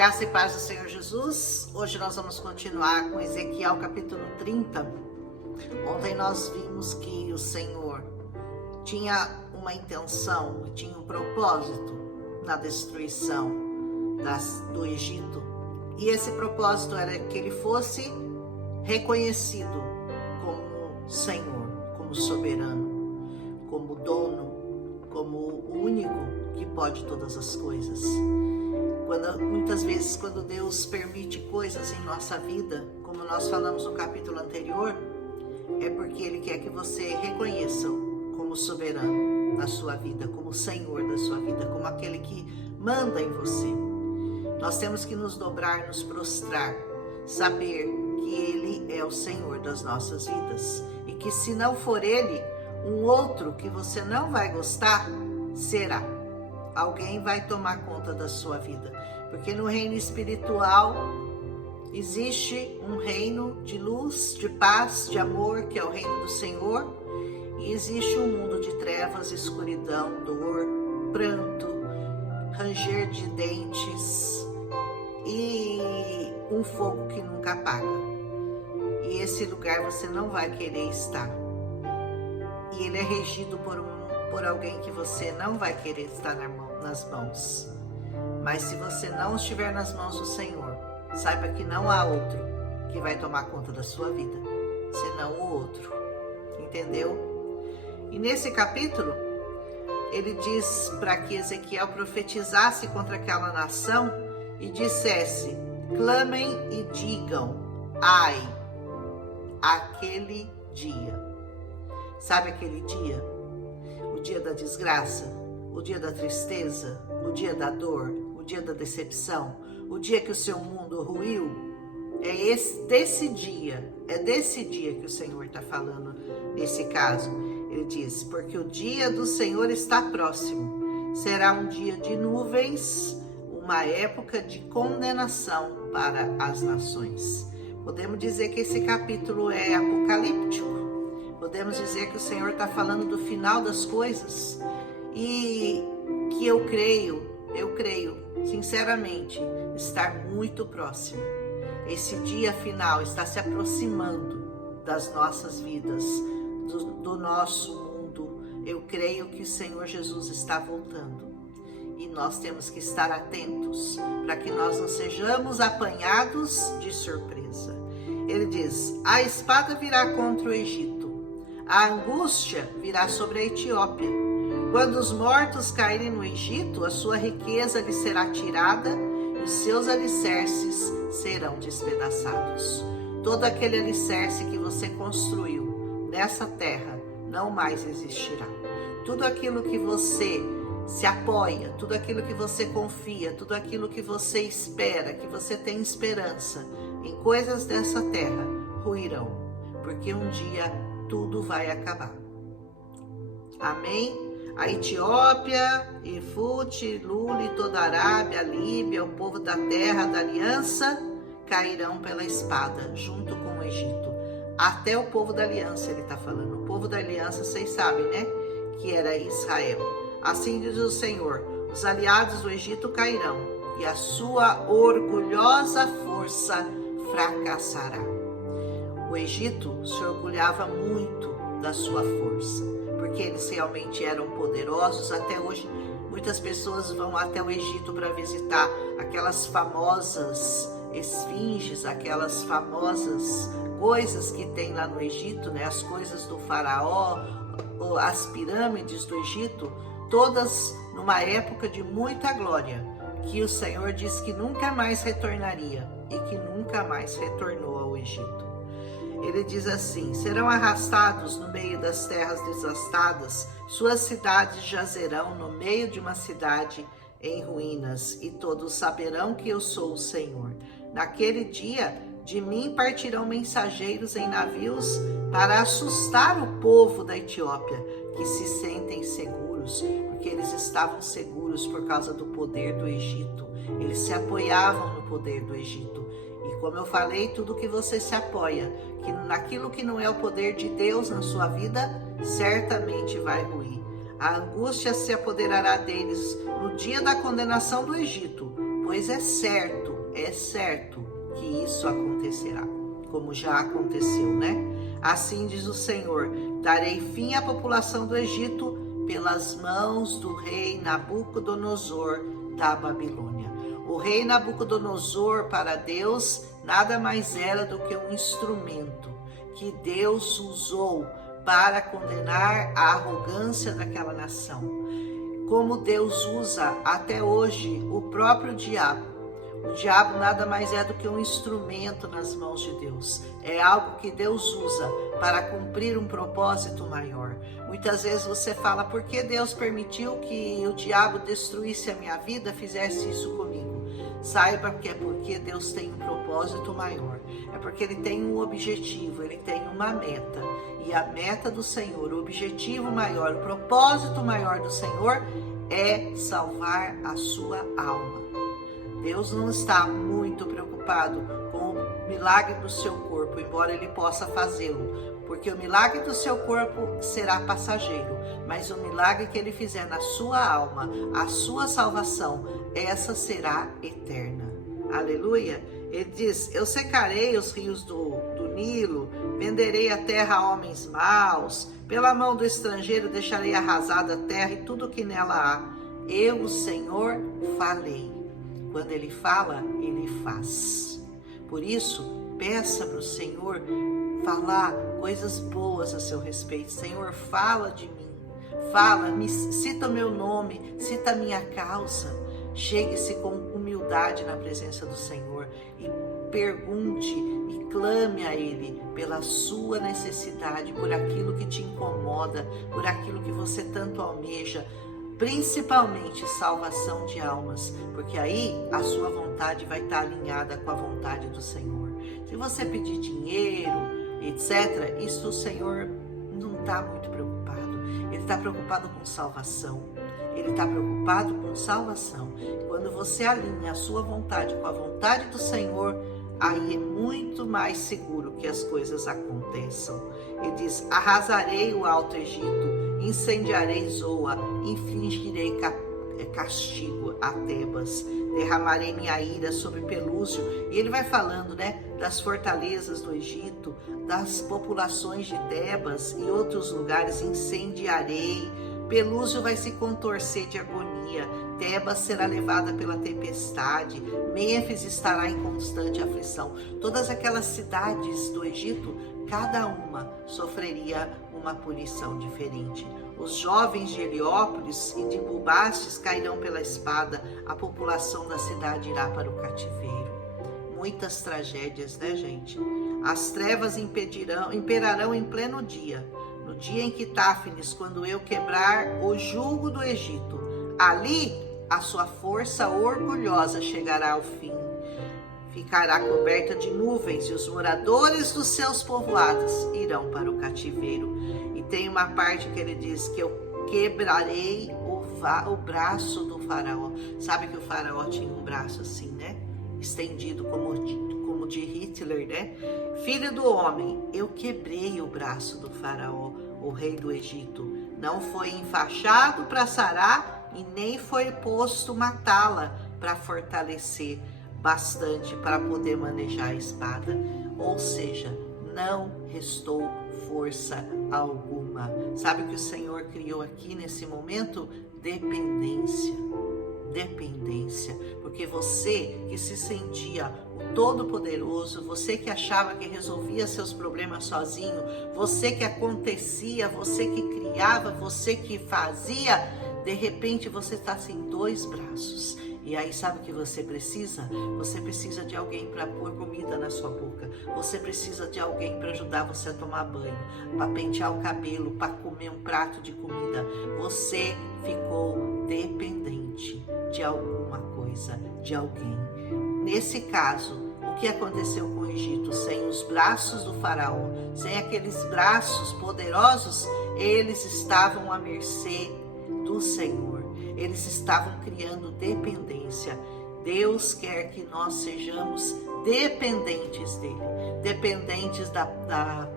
Graça e paz do Senhor Jesus. Hoje nós vamos continuar com Ezequiel capítulo 30. Ontem nós vimos que o Senhor tinha uma intenção, tinha um propósito na destruição do Egito. E esse propósito era que ele fosse reconhecido como Senhor, como soberano, como dono, como o único que pode todas as coisas. Muitas vezes, quando Deus permite coisas em nossa vida, como nós falamos no capítulo anterior, é porque Ele quer que você reconheça como soberano na sua vida, como Senhor da sua vida, como aquele que manda em você. Nós temos que nos dobrar, nos prostrar, saber que Ele é o Senhor das nossas vidas e que se não for Ele, um outro que você não vai gostar será. Alguém vai tomar conta da sua vida, porque no reino espiritual existe um reino de luz, de paz, de amor, que é o reino do Senhor, e existe um mundo de trevas, escuridão, dor, pranto, ranger de dentes e um fogo que nunca apaga. E esse lugar você não vai querer estar. E ele é regido por alguém que você não vai querer estar nas mãos. Mas se você não estiver nas mãos do Senhor, saiba que não há outro que vai tomar conta da sua vida, senão o outro. Entendeu? E nesse capítulo, ele diz para que Ezequiel profetizasse contra aquela nação e dissesse: clamem e digam, ai, aquele dia. Sabe aquele dia? O dia da desgraça, o dia da tristeza, o dia da dor, o dia da decepção, o dia que o seu mundo ruiu. É desse dia que o Senhor está falando nesse caso. Ele diz: porque o dia do Senhor está próximo. Será um dia de nuvens, uma época de condenação para as nações. Podemos dizer que esse capítulo é apocalíptico. Podemos dizer que o Senhor está falando do final das coisas e que eu creio, sinceramente, estar muito próximo. Esse dia final está se aproximando das nossas vidas, do nosso mundo. Eu creio que o Senhor Jesus está voltando e nós temos que estar atentos para que nós não sejamos apanhados de surpresa. Ele diz: a espada virá contra o Egito. A angústia virá sobre a Etiópia. Quando os mortos caírem no Egito, a sua riqueza lhe será tirada e os seus alicerces serão despedaçados. Todo aquele alicerce que você construiu nessa terra não mais existirá. Tudo aquilo que você se apoia, tudo aquilo que você confia, tudo aquilo que você espera, que você tem esperança em coisas dessa terra, ruirão, porque um dia tudo vai acabar. Amém? A Etiópia, Efute, Lule, toda a Arábia, a Líbia, o povo da terra da aliança cairão pela espada, junto com o Egito. Até o povo da aliança, ele está falando. O povo da aliança, vocês sabem, né? Que era Israel. Assim diz o Senhor: os aliados do Egito cairão e a sua orgulhosa força fracassará. O Egito se orgulhava muito da sua força, porque eles realmente eram poderosos. Até hoje, muitas pessoas vão até o Egito para visitar aquelas famosas esfinges, aquelas famosas coisas que tem lá no Egito, né? As coisas do faraó, as pirâmides do Egito, todas numa época de muita glória, que o Senhor disse que nunca mais retornaria e que nunca mais retornou ao Egito. Ele diz assim: serão arrastados no meio das terras devastadas, suas cidades jazerão no meio de uma cidade em ruínas, e todos saberão que eu sou o Senhor. Naquele dia, de mim partirão mensageiros em navios para assustar o povo da Etiópia, que se sentem seguros, porque eles estavam seguros por causa do poder do Egito. Eles se apoiavam no poder do Egito. E como eu falei, tudo que você se apoia, que naquilo que não é o poder de Deus na sua vida, certamente vai ruir. A angústia se apoderará deles no dia da condenação do Egito, pois é certo que isso acontecerá, como já aconteceu, né? Assim diz o Senhor: darei fim à população do Egito pelas mãos do rei Nabucodonosor da Babilônia. O rei Nabucodonosor, para Deus, nada mais era do que um instrumento que Deus usou para condenar a arrogância daquela nação. Como Deus usa até hoje o próprio diabo. O diabo nada mais é do que um instrumento nas mãos de Deus. É algo que Deus usa para cumprir um propósito maior. Muitas vezes você fala: por que Deus permitiu que o diabo destruísse a minha vida, fizesse isso comigo? Saiba que é porque Deus tem um propósito maior. É porque Ele tem um objetivo, Ele tem uma meta. E a meta do Senhor, o objetivo maior, o propósito maior do Senhor é salvar a sua alma. Deus não está muito preocupado com o milagre do seu corpo, embora Ele possa fazê-lo, porque o milagre do seu corpo será passageiro, mas o milagre que Ele fizer na sua alma, a sua salvação, essa será eterna. Aleluia! Ele diz: eu secarei os rios do Nilo, venderei a terra a homens maus, pela mão do estrangeiro deixarei arrasada a terra e tudo o que nela há. Eu, o Senhor, falei. Quando Ele fala, Ele faz. Por isso, peça para o Senhor falar coisas boas a seu respeito. Senhor, fala de mim. Fala, cita o meu nome, cita a minha causa. Chegue-se com humildade na presença do Senhor e pergunte e clame a Ele pela sua necessidade, por aquilo que te incomoda, por aquilo que você tanto almeja. Principalmente salvação de almas, porque aí a sua vontade vai estar alinhada com a vontade do Senhor. Se você pedir dinheiro, etc., isso o Senhor não está muito preocupado. Ele está preocupado com salvação. Ele está preocupado com salvação. Quando você alinha a sua vontade com a vontade do Senhor, aí é muito mais seguro que as coisas aconteçam. Ele diz: arrasarei o Alto Egito, incendiarei Zoa, infligirei castigo a Tebas, derramarei minha ira sobre Pelúcio. E ele vai falando, né, das fortalezas do Egito, das populações de Tebas e outros lugares. Incendiarei. Pelúcio vai se contorcer de agonia, Tebas será levada pela tempestade, Mênfis estará em constante aflição. Todas aquelas cidades do Egito, cada uma sofreria uma punição diferente. Os jovens de Heliópolis e de Bubastes cairão pela espada, a população da cidade irá para o cativeiro. Muitas tragédias, né, gente? As trevas imperarão em pleno dia. No dia em que Táfnis, quando eu quebrar o jugo do Egito, ali a sua força orgulhosa chegará ao fim. Ficará coberta de nuvens e os moradores dos seus povoados irão para o cativeiro. E tem uma parte que ele diz que eu quebrarei o braço do faraó. Sabe que o faraó tinha um braço assim, né? Estendido como de Hitler, né? Filho do homem, eu quebrei o braço do faraó, o rei do Egito. Não foi enfaixado para sarar e nem foi posto matá-la para fortalecer bastante para poder manejar a espada. Ou seja, não restou força alguma. Sabe o que o Senhor criou aqui nesse momento? Dependência. Dependência, porque você que se sentia o Todo-Poderoso, você que achava que resolvia seus problemas sozinho, você que acontecia, você que criava, você que fazia, de repente você está sem dois braços. E aí sabe o que você precisa? Você precisa de alguém para pôr comida na sua boca. Você precisa de alguém para ajudar você a tomar banho, para pentear o cabelo, para comer um prato de comida. Você ficou dependente de alguma coisa, de alguém. Nesse caso, o que aconteceu com o Egito? Sem os braços do faraó, sem aqueles braços poderosos, eles estavam à mercê do Senhor. Eles estavam criando dependência. Deus quer que nós sejamos dependentes dele, dependentes da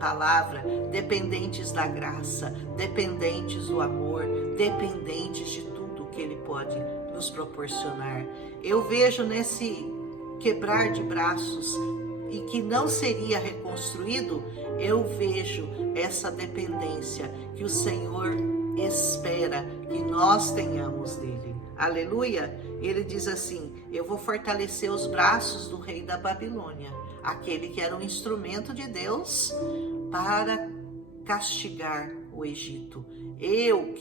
palavra, dependentes da graça, dependentes do amor, dependentes de tudo que ele pode nos proporcionar. Eu vejo nesse quebrar de braços e que não seria reconstruído, eu vejo essa dependência que o Senhor espera que nós tenhamos dele. Aleluia! Ele diz assim: eu vou fortalecer os braços do rei da Babilônia, aquele que era um instrumento de Deus para castigar o Egito. Ele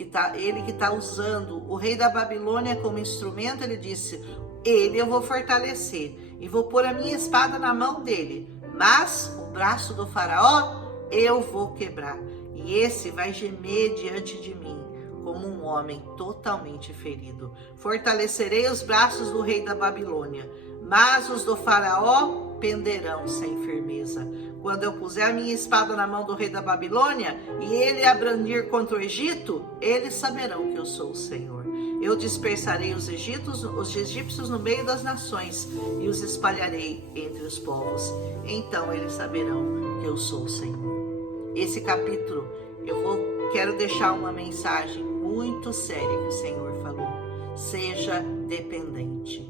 que está usando o rei da Babilônia como instrumento, ele disse: ele eu vou fortalecer e vou pôr a minha espada na mão dele, mas o braço do faraó eu vou quebrar, e esse vai gemer diante de mim como um homem totalmente ferido. Fortalecerei os braços do rei da Babilônia, mas os do faraó penderão sem firmeza. Quando eu puser a minha espada na mão do rei da Babilônia e ele a brandir contra o Egito, eles saberão que eu sou o Senhor. Eu dispersarei os egípcios no meio das nações e os espalharei entre os povos. Então eles saberão que eu sou o Senhor. Esse capítulo quero deixar uma mensagem muito séria que o Senhor falou. Seja dependente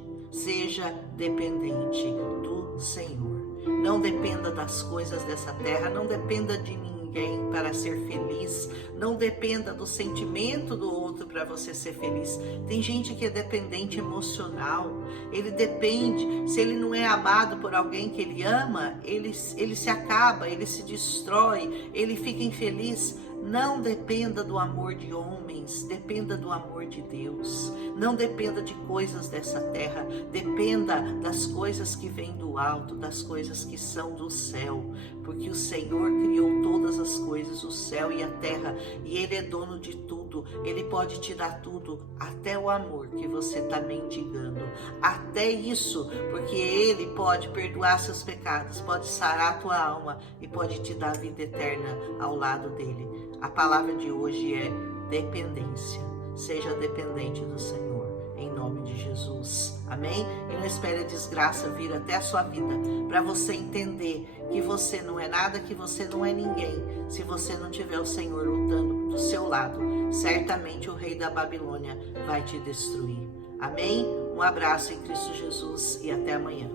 do Senhor. Não dependa das coisas dessa terra, não dependa de ninguém para ser feliz, não dependa do sentimento do outro para você ser feliz. Tem gente que é dependente emocional, ele depende, se ele não é amado por alguém que ele ama, ele se acaba, ele se destrói, ele fica infeliz. Não dependa do amor de homens, dependa do amor de Deus. Não dependa de coisas dessa terra, dependa das coisas que vêm do alto, das coisas que são do céu, porque o Senhor criou todas as coisas, o céu e a terra, e Ele é dono de tudo. Ele pode te dar tudo, até o amor que você está mendigando, até isso, porque Ele pode perdoar seus pecados, pode sarar a tua alma e pode te dar vida eterna ao lado dele. A palavra de hoje é dependência. Seja dependente do Senhor, em nome de Jesus. Amém? E não espere a desgraça vir até a sua vida, para você entender que você não é nada, que você não é ninguém, se você não tiver o Senhor lutando do seu lado. Certamente o rei da Babilônia vai te destruir. Amém? Um abraço em Cristo Jesus e até amanhã.